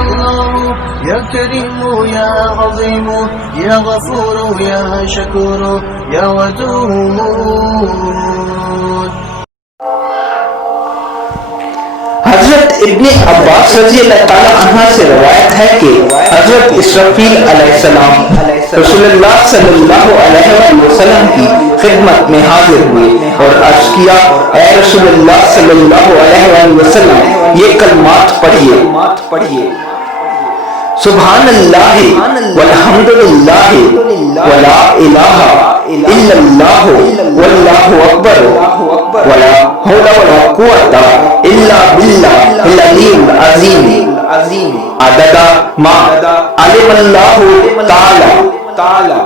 الله يا كريم يا عظيم يا غفور يا شكور يا ودود. حضرت ابن عباس رضی اللہ تعالیٰ عنہ سے روایت ہے کہ حضرت اسرافیل علیہ السلام رسول اللہ صلی اللہ علیہ وسلم کی خدمت میں حاضر ہوئے اور عرض کیا اے رسول اللہ صلی اللہ علیہ وسلم یہ کلمات پڑھیے سبحان اللہ والحمدللہ ولا الہ الا اللہ واللہ اکبر ولا حول ولا قوت الا باللہ العلی العظیم عدد ما علم اللہ تعالی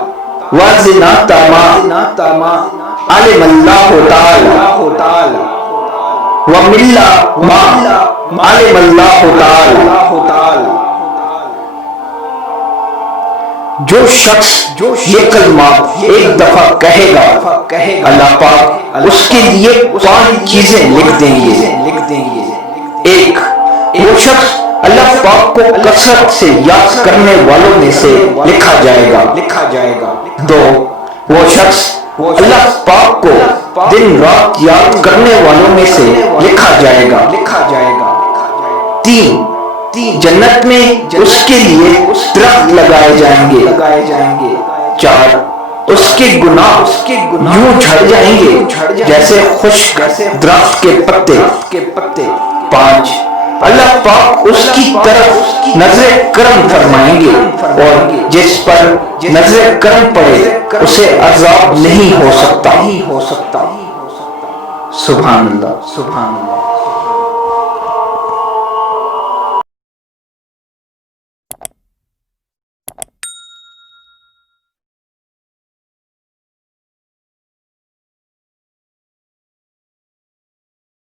وزنات ما علم اللہ تعالی وملا ما علم اللہ تعالی. جو شخص یہ کلمات ایک دفعہ کہے گا اللہ پاک اس کے لیے 5 چیزیں لکھ دیں گے. ایک، وہ شخص اللہ پاک کو کثرت سے یاد کرنے والوں میں سے لکھا جائے گا. 2، وہ شخص اللہ پاک کو دن رات یاد کرنے والوں میں سے لکھا جائے گا. 3، جنت میں اس کے لیے درخت لگائے جائیں گے. 4، اس کے گناہ یوں جھڑ جائیں گے جیسے خشک درخت کے پتے. 5، اللہ پاک اس کی طرف نظر کرم فرمائیں گے اور جس پر نظر کرم پڑے اسے عذاب نہیں ہو سکتا. سبحان اللہ.